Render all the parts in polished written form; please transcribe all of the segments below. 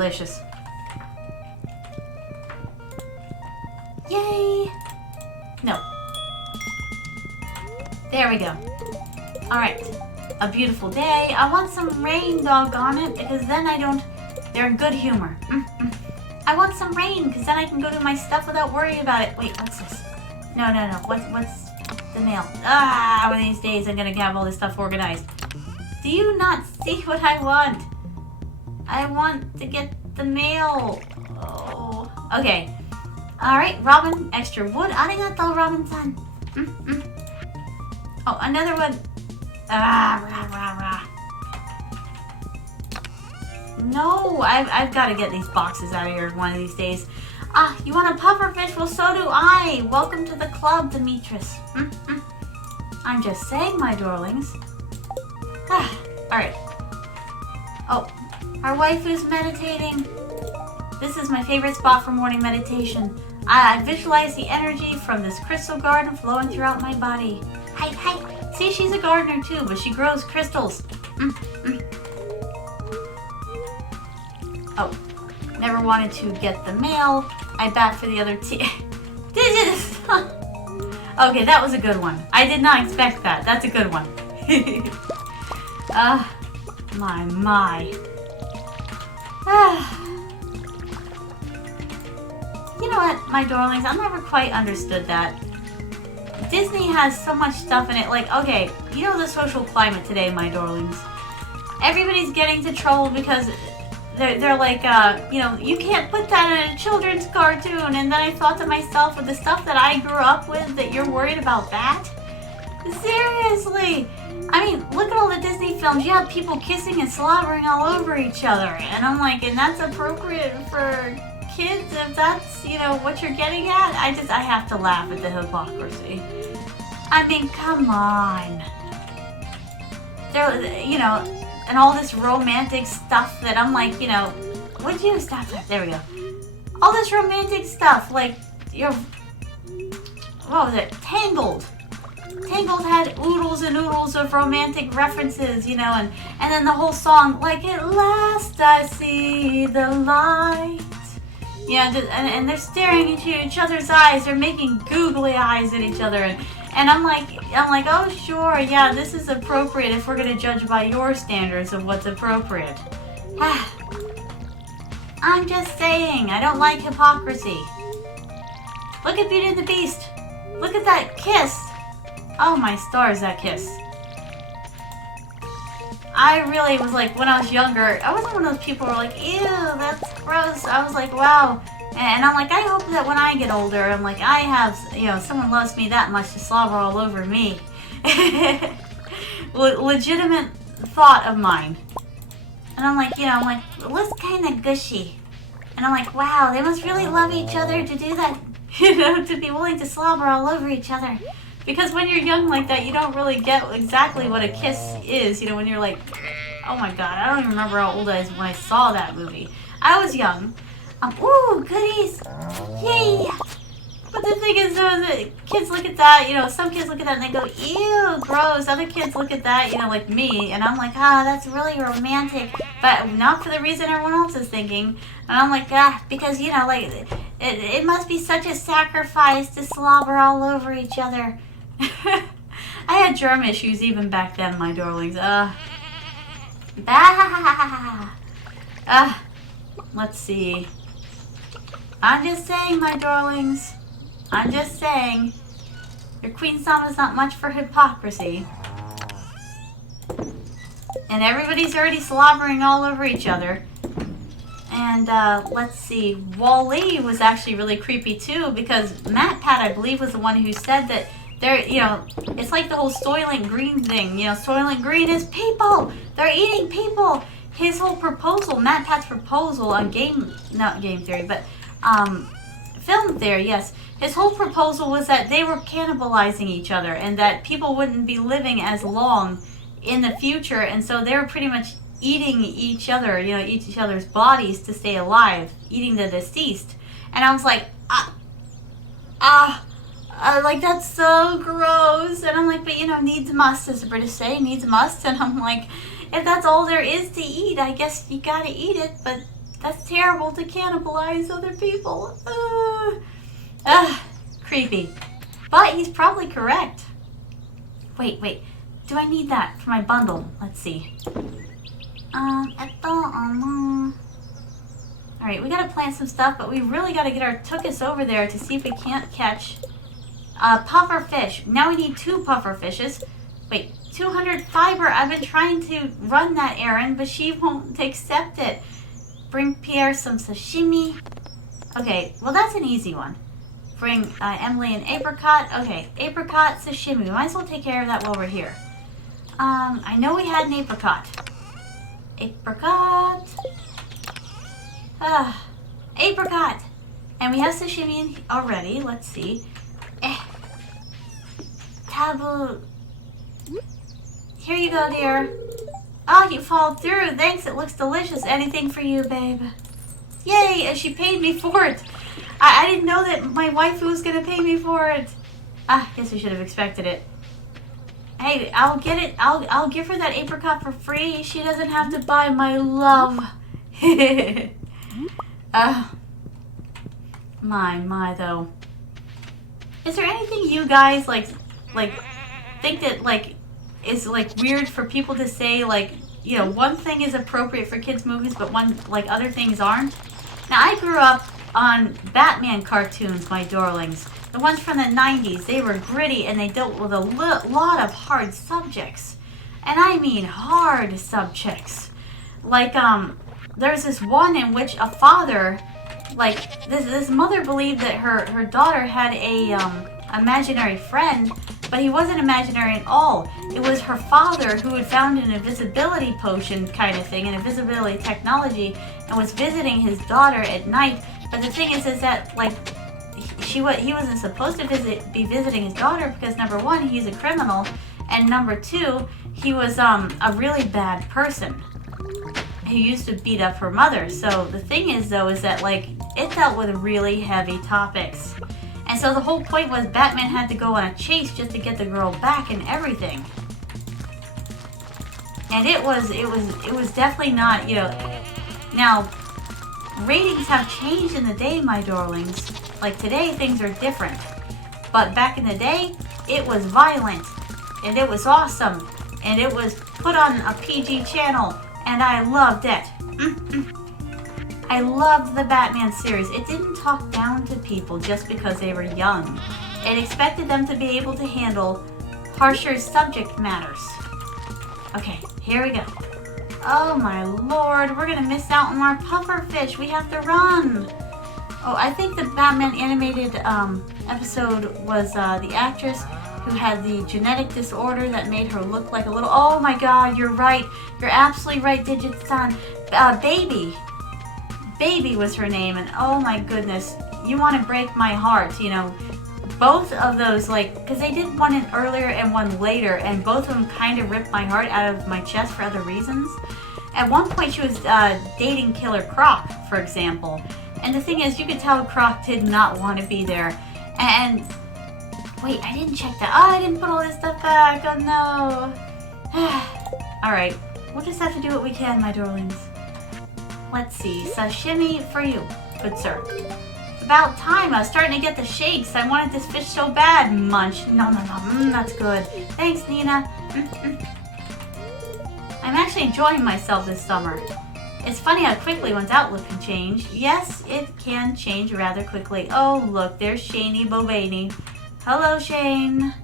delicious. Yay! No. There we go. Alright. A beautiful day. I want some rain, doggone it, because then I don't... They're in good humor. I want some rain, because then I can go do my stuff without worrying about it. Wait, what's this? No. What's the mail? Ah, one of these days I'm gonna have all this stuff organized. Do you not see what I want? I want to get the mail. Oh. Okay. Alright, Robin, extra wood. Arigato, Robin-san. Oh, another one. Ah, rah. No, I've got to get these boxes out of here one of these days. Ah, you want a pufferfish? Well, so do I. Welcome to the club, Demetrius. I'm just saying, my darlings. Ah, alright. Oh, our waifu's meditating. This is my favorite spot for morning meditation. I visualize the energy from this crystal garden flowing throughout my body. Hi. See, she's a gardener too, but she grows crystals. Oh, never wanted to get the mail. I bat for the other team. Digits! Okay, that was a good one. I did not expect that. That's a good one. My. You know what, my darlings? I never quite understood that. Disney has so much stuff in it. Like, okay, you know the social climate today, my darlings. Everybody's getting into trouble because they're like, you know, you can't put that in a children's cartoon. And then I thought to myself, with the stuff that I grew up with, that you're worried about that? Seriously. I mean, look at all the Disney films. You have people kissing and slobbering all over each other. And I'm like, and that's appropriate for kids if that's, you know, what you're getting at? I have to laugh at the hypocrisy. I mean, come on. There, you know, and all this romantic stuff that I'm like, you know, would you stop that? There we go. All this romantic stuff, like, you know, what was it? Tangled. Tangled had oodles and oodles of romantic references, you know, and then the whole song, like, at last I see the light. Yeah, and they're staring into each other's eyes. They're making googly eyes at each other, and I'm like, oh sure, yeah, this is appropriate if we're gonna judge by your standards of what's appropriate. I'm just saying, I don't like hypocrisy. Look at Beauty and the Beast. Look at that kiss. Oh my stars, that kiss. I really was like, when I was younger, I wasn't one of those people who were like, ew, that's gross. I was like, wow. And I'm like, I hope that when I get older, I'm like, I have, you know, someone loves me that much to slobber all over me. Legitimate thought of mine. And I'm like, you know, I'm like, it looks kind of gushy. And I'm like, wow, they must really love each other to do that, you know, to be willing to slobber all over each other. Because when you're young like that, you don't really get exactly what a kiss is, you know, when you're like, oh my god, I don't even remember how old I was when I saw that movie. I was young. Ooh, goodies! Yay! But the thing is, though, the kids look at that, you know, some kids look at that and they go, ew, gross. Other kids look at that, you know, like me, and I'm like, that's really romantic. But not for the reason everyone else is thinking. And I'm like, because, you know, like, it must be such a sacrifice to slobber all over each other. I had germ issues even back then, my darlings. Let's see. I'm just saying, my darlings. I'm just saying. Your Queen-sama's not much for hypocrisy. And everybody's already slobbering all over each other. And, let's see. Wall-E was actually really creepy, too, because MatPat, I believe, was the one who said that they're, you know, it's like the whole Soylent Green thing. You know, Soylent Green is people. They're eating people. His whole proposal, MatPat's proposal on not game theory, but film theory, yes. His whole proposal was that they were cannibalizing each other and that people wouldn't be living as long in the future. And so they were pretty much eating each other, you know, each other's bodies to stay alive, eating the deceased. And I was like, like, that's so gross. And I'm like, but, you know, needs must, as the British say, needs must. And I'm like, if that's all there is to eat, I guess you gotta eat it. But That's terrible to cannibalize other people. Creepy. But he's probably correct. Wait. Do I need that for my bundle? Let's see. Alright, we gotta plant some stuff, but we really gotta get our tuchus over there to see if we can't catch puffer fish. Now we need 2 puffer fishes. Wait, 200 fiber. I've been trying to run that errand, but she won't accept it. Bring Pierre some sashimi. Okay, well that's an easy one. Bring Emily an apricot. Okay, apricot, sashimi. We might as well take care of that while we're here. I know we had an apricot. Apricot. Apricot. And we have sashimi already. Let's see. Taboo. Here you go, dear. Oh, you followed through. Thanks, it looks delicious. Anything for you, babe. Yay, and she paid me for it. I didn't know that my waifu was going to pay me for it. Guess we should have expected it. Hey, I'll get it. I'll give her that apricot for free. She doesn't have to buy my love. My though. Is there anything you guys like think that is weird for people to say, one thing is appropriate for kids movies but one other things aren't? Now I grew up on Batman cartoons, my darlings. The ones from the 90s, they were gritty and they dealt with a lot of hard subjects. And I mean hard subjects. There's this one in which a father, this mother believed that her daughter had a imaginary friend, but he wasn't imaginary at all. It was her father who had found an invisibility potion kind of thing, an invisibility technology, and was visiting his daughter at night. But the thing is that he wasn't supposed to be visiting his daughter because number one, he's a criminal, and number two, he was a really bad person who used to beat up her mother. So the thing is though, is that it dealt with really heavy topics. And so the whole point was Batman had to go on a chase just to get the girl back and everything. And it was definitely not, now ratings have changed in the day, my darlings. Today things are different. But back in the day, it was violent and it was awesome and it was put on a PG channel and I loved it. I loved the Batman series. It didn't talk down to people just because they were young. It expected them to be able to handle harsher subject matters. Okay, here we go. Oh my lord, we're gonna miss out on our puffer fish. We have to run. Oh, I think the Batman animated episode was the actress who had the genetic disorder that made her look like a little... Oh my god, you're right. You're absolutely right, Digit-san. Baby. Baby was her name, and oh my goodness, you want to break my heart, Both of those, because they did one in earlier and one later, and both of them kind of ripped my heart out of my chest for other reasons. At one point, she was dating Killer Croc, for example. And the thing is, you could tell Croc did not want to be there. And, wait, I didn't check that. Oh, I didn't put all this stuff back. Oh, no. Alright, we'll just have to do what we can, my darlings. Let's see. Sashimi for you, good sir. About time. I was starting to get the shakes. I wanted this fish so bad. Munch. No. That's good. Thanks, Nina. I'm actually enjoying myself this summer. It's funny how quickly one's outlook can change. Yes, it can change rather quickly. Oh, look, there's Shaney Bobaney. Hello, Shane.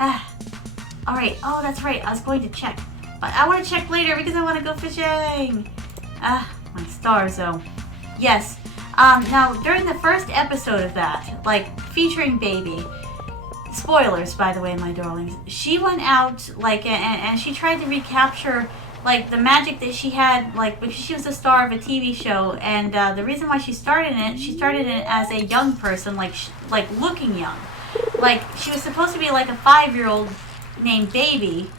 Alright. Oh, that's right. I was going to check. But I want to check later because I want to go fishing. My stars, though. Yes. Now, during the first episode of that, featuring Baby, spoilers, by the way, my darlings, she went out, and she tried to recapture the magic that she had, because she was a star of a TV show, and the reason why she started it as a young person, looking young. She was supposed to be a 5-year-old named Baby,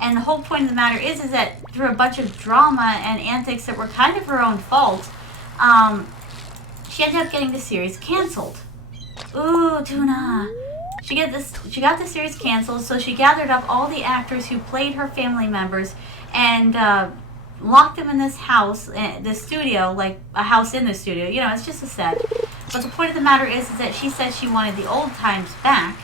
and the whole point of the matter is that through a bunch of drama and antics that were kind of her own fault, she ended up getting the series canceled. Ooh, Tuna. She got the series canceled, so she gathered up all the actors who played her family members, and locked him in this house, this studio, like a house in the studio. You know, it's just a set. But the point of the matter is that she said she wanted the old times back,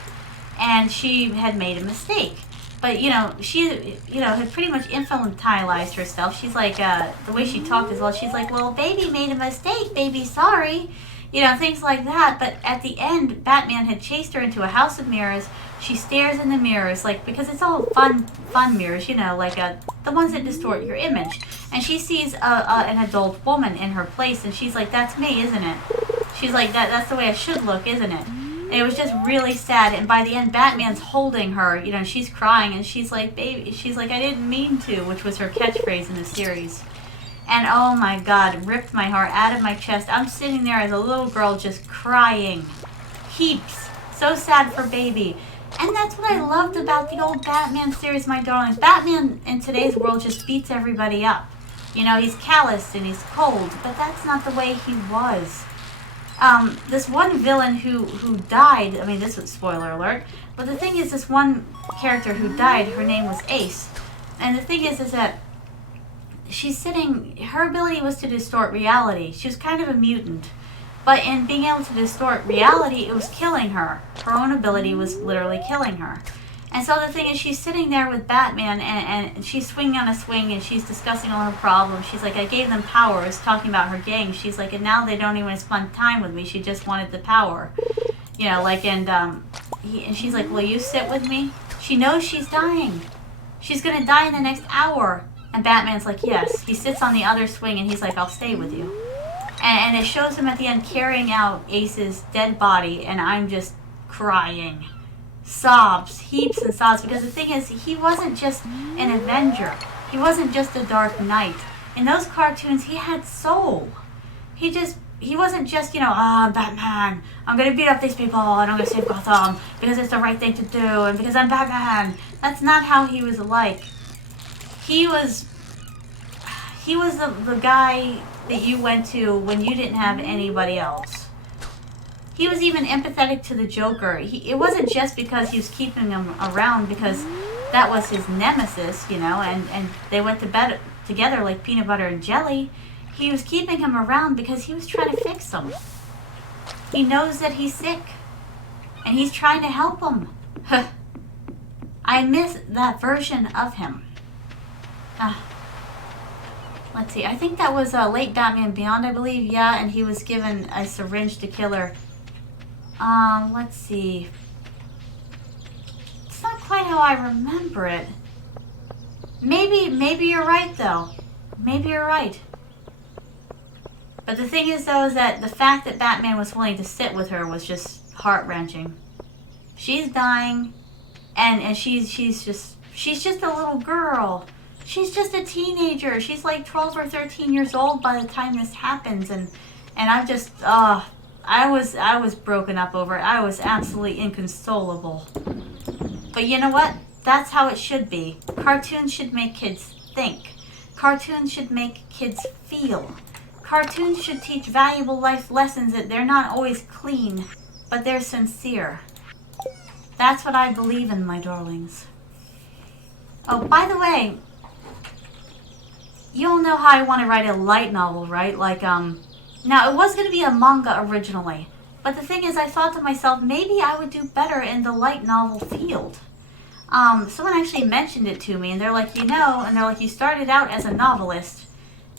and she had made a mistake. But, you know, she, you know, had pretty much infantilized herself. She's like, the way she talked as well, she's like, well, baby made a mistake, baby, sorry. You know, things like that. But at the end, Batman had chased her into a house of mirrors. She stares in the mirrors, like, because it's all fun mirrors, you know, like the ones that distort your image. And she sees an adult woman in her place, and she's like, that's me, isn't it? She's like, that's the way I should look, isn't it? And it was just really sad. And by the end, Batman's holding her, you know, and she's crying, and she's like, baby, she's like, I didn't mean to, which was her catchphrase in the series. And oh my God, ripped my heart out of my chest. I'm sitting there as a little girl just crying. Heaps. So sad for baby. And that's what I loved about the old Batman series, my darlings. Batman in today's world just beats everybody up. You know, he's callous and he's cold, but that's not the way he was. This one villain who died, I mean, this was spoiler alert, but the thing is, this one character who died, her name was Ace. And the thing is that she's sitting, her ability was to distort reality. She was kind of a mutant. But in being able to distort reality, it was killing her. Her own ability was literally killing her. And so the thing is, she's sitting there with Batman, and she's swinging on a swing, and she's discussing all her problems. She's like, I gave them powers, talking about her gang. She's like, and now they don't even spend time with me. She just wanted the power. You know, like, and she's like, will you sit with me? She knows she's dying. She's going to die in the next hour. And Batman's like, yes. He sits on the other swing, and he's like, I'll stay with you. And it shows him at the end carrying out Ace's dead body, and I'm just crying. Sobs, heaps and sobs, because the thing is, he wasn't just an Avenger. He wasn't just a Dark Knight. In those cartoons, he had soul. He wasn't just, you know, I'm Batman. I'm going to beat up these people, and I'm going to save Gotham, because it's the right thing to do, and because I'm Batman. That's not how he was like. He was the guy that you went to when you didn't have anybody else. He was even empathetic to the Joker. It wasn't just because he was keeping him around because that was his nemesis, you know, and they went to bed together like peanut butter and jelly. He was keeping him around because he was trying to fix him. He knows that he's sick, and he's trying to help him. I miss that version of him. Let's see, I think that was late Batman Beyond, I believe. Yeah, and he was given a syringe to kill her. Let's see. It's not quite how I remember it. Maybe you're right, though. Maybe you're right. But the thing is, though, is that the fact that Batman was willing to sit with her was just heart-wrenching. She's dying, and she's just a little girl. She's just a teenager. She's like 12 or 13 years old by the time this happens, and I'm just, I was broken up over it. I was absolutely inconsolable. But you know what? That's how it should be. Cartoons should make kids think. Cartoons should make kids feel. Cartoons should teach valuable life lessons that they're not always clean, but they're sincere. That's what I believe in, my darlings. Oh, by the way, you all know how I want to write a light novel, right? Like, now it was going to be a manga originally, but the thing is, I thought to myself, maybe I would do better in the light novel field. Someone actually mentioned it to me, and they're like, you started out as a novelist.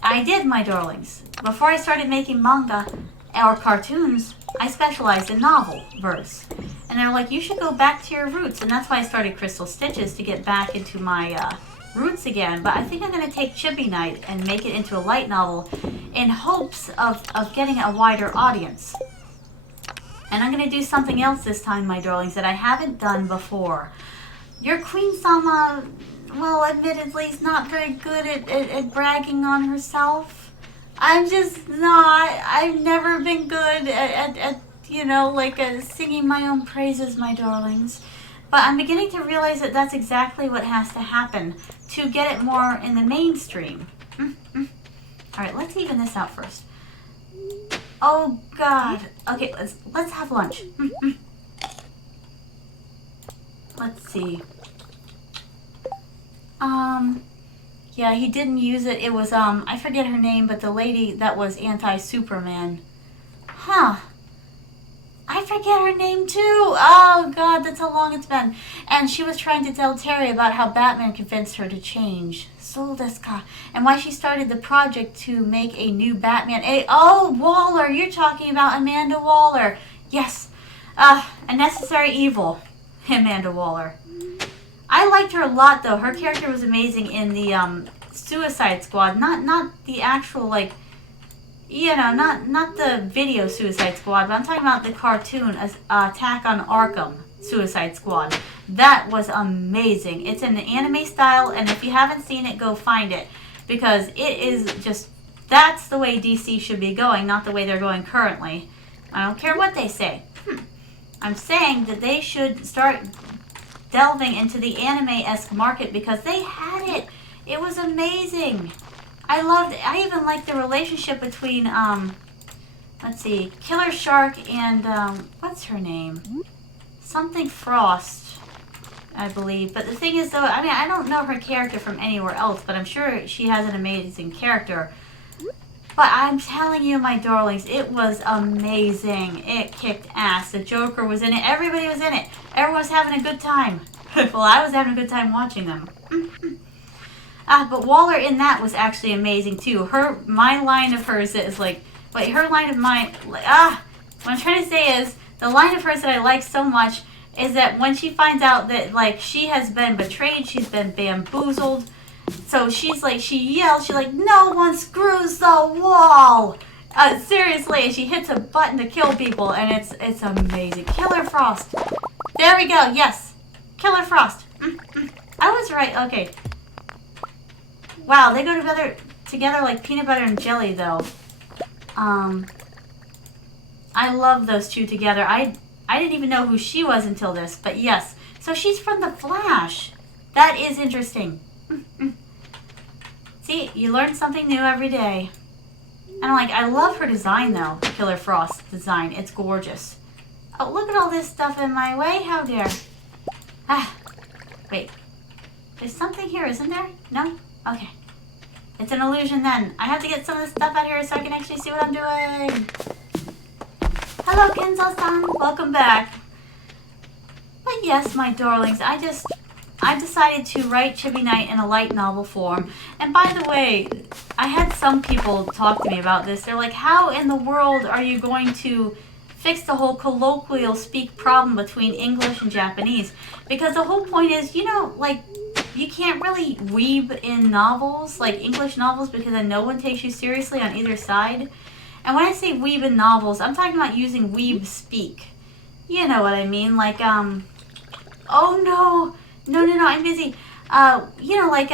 I did, my darlings. Before I started making manga or cartoons, I specialized in novel verse. And they're like, you should go back to your roots, and that's why I started Crystal Stitches, to get back into my, roots again. But I think I'm going to take Chibi Night and make it into a light novel in hopes of getting a wider audience. And I'm going to do something else this time, my darlings, that I haven't done before. Your Queen-sama, well, admittedly, is not very good at bragging on herself. I'm just not. I've never been good at singing my own praises, my darlings. But I'm beginning to realize that that's exactly what has to happen to get it more in the mainstream. Alright, let's even this out first. Oh, God. Okay, let's have lunch. Let's see. Yeah, he didn't use it. It was, I forget her name, but the lady that was anti-Superman. Huh. I forget her name too. Oh, God, that's how long it's been. And she was trying to tell Terry about how Batman convinced her to change. So this guy. And why she started the project to make a new Batman. Oh, Waller. You're talking about Amanda Waller. Yes. A necessary evil. Amanda Waller. I liked her a lot, though. Her character was amazing in the Suicide Squad. Not the actual, like, you know, not the video Suicide Squad, but I'm talking about the cartoon Attack on Arkham Suicide Squad. That was amazing. It's in the anime style, and if you haven't seen it, go find it. Because it is just, that's the way DC should be going, not the way they're going currently. I don't care what they say. I'm saying that they should start delving into the anime-esque market because they had it. It was amazing. I loved it. I even liked the relationship between, let's see, Killer Shark and, what's her name? Something Frost, I believe. But the thing is, though, I mean, I don't know her character from anywhere else, but I'm sure she has an amazing character. But I'm telling you, my darlings, it was amazing. It kicked ass. The Joker was in it. Everybody was in it. Everyone was having a good time. Well, I was having a good time watching them. But Waller in that was actually amazing, too. My line of hers is like, wait, her line of mine, what I'm trying to say is, the line of hers that I like so much is that when she finds out that, like, she has been betrayed, she's been bamboozled, so she's like, she yells, she's like, no one screws the wall! Seriously, and she hits a button to kill people, and it's amazing. Killer Frost. There we go, yes. Killer Frost. I was right, okay. Wow, they go together like peanut butter and jelly, though. I love those two together. I didn't even know who she was until this, but yes. So she's from The Flash. That is interesting. See, you learn something new every day. And I love her design, though. Killer Frost's design. It's gorgeous. Oh, look at all this stuff in my way. How dare. Wait. There's something here, isn't there? No? Okay. It's an illusion then. I have to get some of this stuff out here so I can actually see what I'm doing. Hello, Kenzo-san. Welcome back. But yes, my darlings, I decided to write Chibi Night in a light novel form. And by the way, I had some people talk to me about this. They're like, how in the world are you going to fix the whole colloquial speak problem between English and Japanese? Because the whole point is, you know, like, you can't really weeb in novels, like English novels, because then no one takes you seriously on either side. And when I say weeb in novels, I'm talking about using weeb speak. You know what I mean? Like, oh no, I'm busy. You know, like,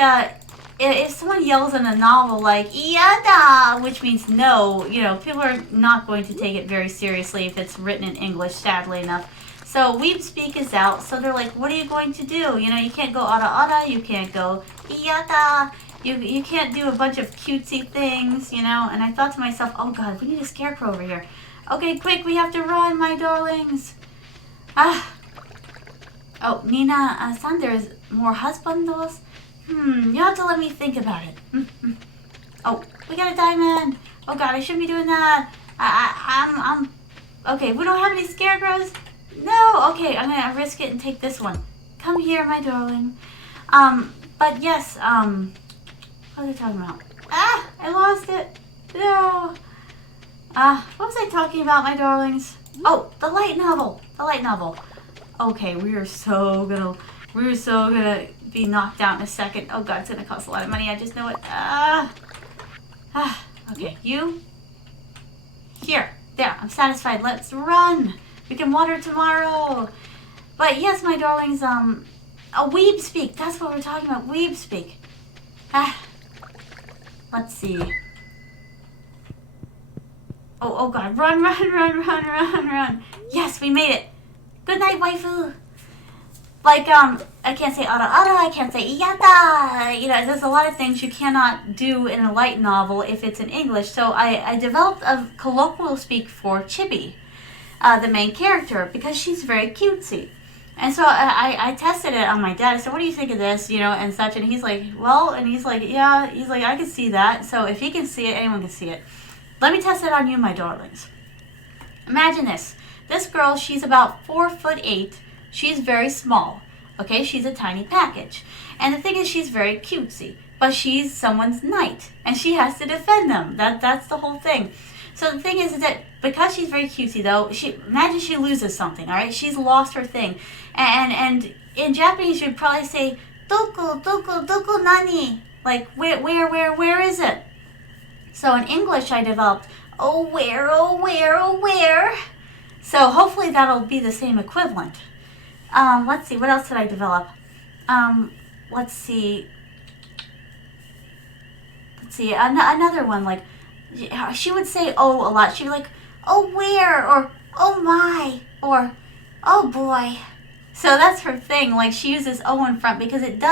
if someone yells in a novel like, "Yada," which means no, you know, people are not going to take it very seriously if it's written in English, sadly enough. So weeb speak is out, so they're like, what are you going to do? You know, you can't go ada, you can't go yada, you can't do a bunch of cutesy things, you know? And I thought to myself, oh God, we need a scarecrow over here. Okay, quick, we have to run, my darlings. Oh, Nina-san, there's more husbandos? You have to let me think about it. Oh, we got a diamond. Oh God, I shouldn't be doing that. I'm, okay, we don't have any scarecrows? No, okay, I'm gonna risk it and take this one. Come here, my darling. But yes, what was I talking about? I lost it. No. What was I talking about, my darlings? Oh, the light novel. The light novel. Okay, we're so gonna be knocked out in a second. Oh God, it's gonna cost a lot of money. I just know it. Okay, you. Here. There, I'm satisfied. Let's run. We can water tomorrow. But yes, my darlings, a weeb speak. That's what we're talking about. Weeb speak. Let's see. Oh God. Run. Yes, we made it. Good night, waifu. Like, I can't say ara, I can't say iyata. You know, there's a lot of things you cannot do in a light novel if it's in English. So I developed a colloquial speak for Chibi, the main character, because she's very cutesy. And so I tested it on my dad. I said, what do you think of this? You know, and such. And he's like, well, and he's like, yeah. He's like, I can see that. So if he can see it, anyone can see it. Let me test it on you, my darlings. Imagine this. This girl, she's about 4'8". She's very small. Okay, she's a tiny package. And the thing is, she's very cutesy. But she's someone's knight. And she has to defend them. That's the whole thing. So the thing is that because she's very cutesy, though, imagine she loses something, all right? She's lost her thing. And in Japanese, you'd probably say, doko nani? Like, where is it? So in English, I developed, oh, where? So hopefully that'll be the same equivalent. Let's see, what else did I develop? Let's see, another one, like, she would say oh a lot. She'd be like, oh, where? Or, oh, my. Or, oh, boy. So that's her thing. Like, she uses oh in front because it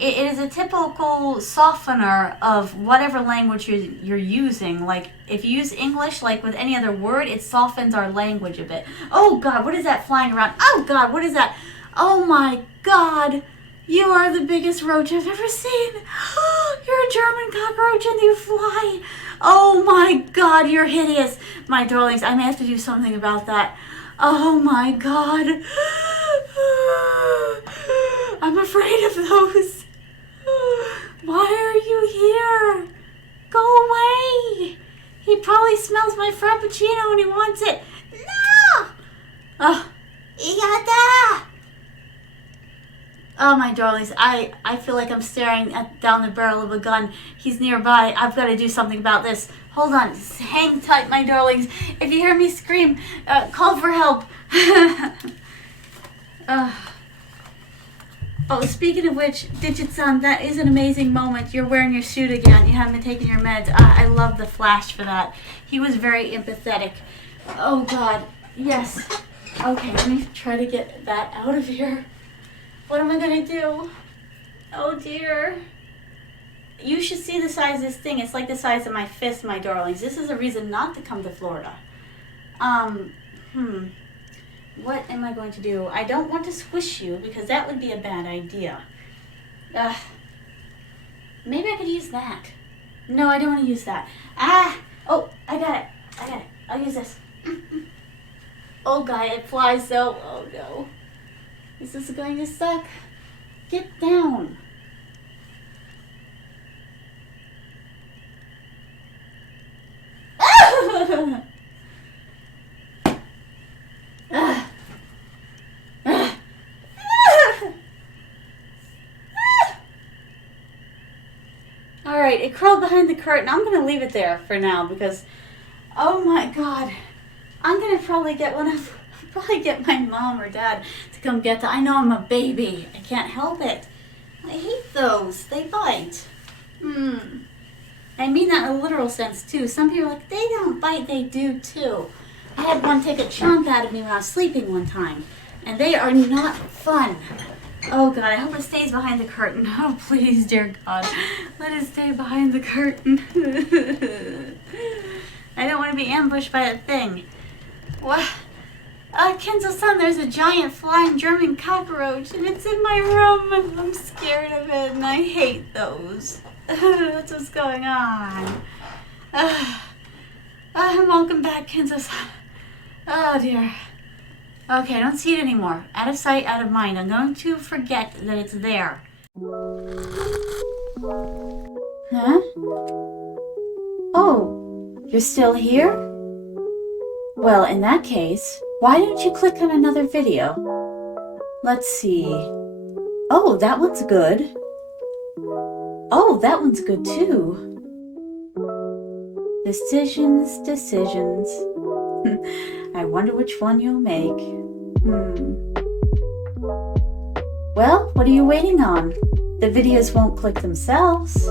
is a typical softener of whatever language you're using. Like, if you use English, like with any other word, it softens our language a bit. Oh, God, what is that flying around? Oh, God, what is that? Oh, my God. You are the biggest roach I've ever seen. You're a German cockroach and you fly. Oh my God, you're hideous. My darlings, I may have to do something about that. Oh my God. I'm afraid of those. Why are you here? Go away. He probably smells my Frappuccino and he wants it. No! Oh, yada! Oh, my darlings, I feel like I'm staring down the barrel of a gun. He's nearby. I've got to do something about this. Hold on. Hang tight, my darlings. If you hear me scream, call for help. Oh, speaking of which, Digit-san, that is an amazing moment. You're wearing your suit again. You haven't been taking your meds. I love the Flash for that. He was very empathetic. Oh, God. Yes. Okay, let me try to get that out of here. What am I going to do? Oh, dear. You should see the size of this thing. It's like the size of my fist, my darlings. This is a reason not to come to Florida. What am I going to do? I don't want to squish you because that would be a bad idea. Maybe I could use that. No, I don't want to use that. Oh, I got it. I'll use this. Oh, God, it flies though. Oh, no. Is this going to suck? Get down. Alright, it crawled behind the curtain. I'm going to leave it there for now because, oh my God, I'm going to probably get my mom or dad to come get that. I know I'm a baby. I can't help it. I hate those. They bite. I mean that in a literal sense too. Some people are like, they don't bite. They do too. I had one take a chomp out of me when I was sleeping one time. And they are not fun. Oh God, I hope it stays behind the curtain. Oh please, dear God. Let it stay behind the curtain. I don't want to be ambushed by that thing. What? Kenzo-san, there's a giant flying German cockroach and it's in my room and I'm scared of it and I hate those. That's what's going on. Welcome back, Kenzo-san. Oh dear. Okay, I don't see it anymore. Out of sight, out of mind. I'm going to forget that it's there. Huh? Oh, you're still here? Well, in that case, why don't you click on another video? Let's see. Oh, that one's good. Oh, that one's good too. Decisions. I wonder which one you'll make. Well, what are you waiting on? The videos won't click themselves.